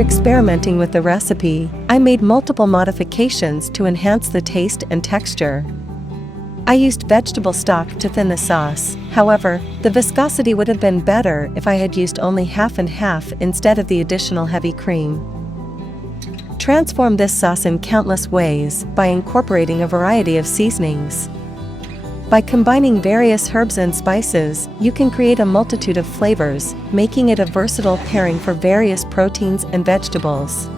After experimenting with the recipe, I made multiple modifications to enhance the taste and texture. I used vegetable stock to thin the sauce, however, the viscosity would have been better if I had used only half and half instead of the additional heavy cream. Transform this sauce in countless ways by incorporating a variety of seasonings. By combining various herbs and spices, you can create a multitude of flavors, making it a versatile pairing for various proteins and vegetables.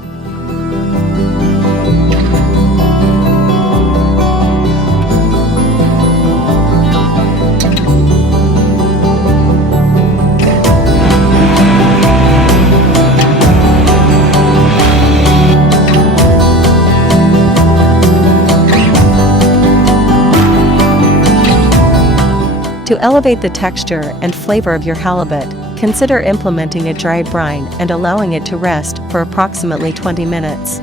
To elevate the texture and flavor of your halibut, consider implementing a dry brine and allowing it to rest for approximately 20 minutes.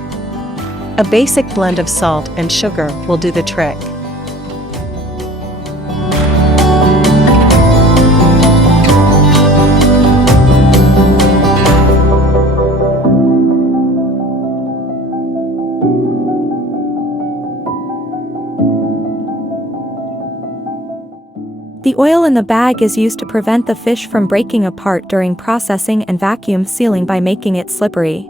A basic blend of salt and sugar will do the trick. The oil in the bag is used to prevent the fish from breaking apart during processing and vacuum sealing by making it slippery.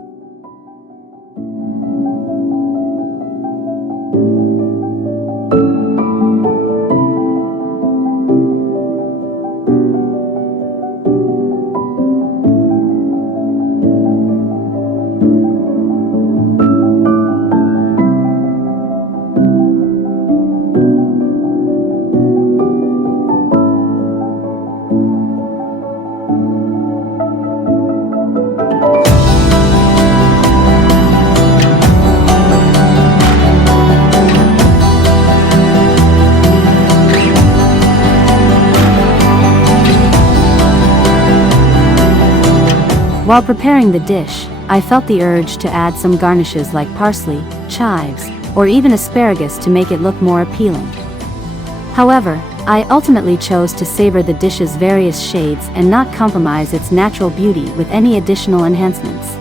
While preparing the dish, I felt the urge to add some garnishes like parsley, chives, or even asparagus to make it look more appealing. However, I ultimately chose to savor the dish's various shades and not compromise its natural beauty with any additional enhancements.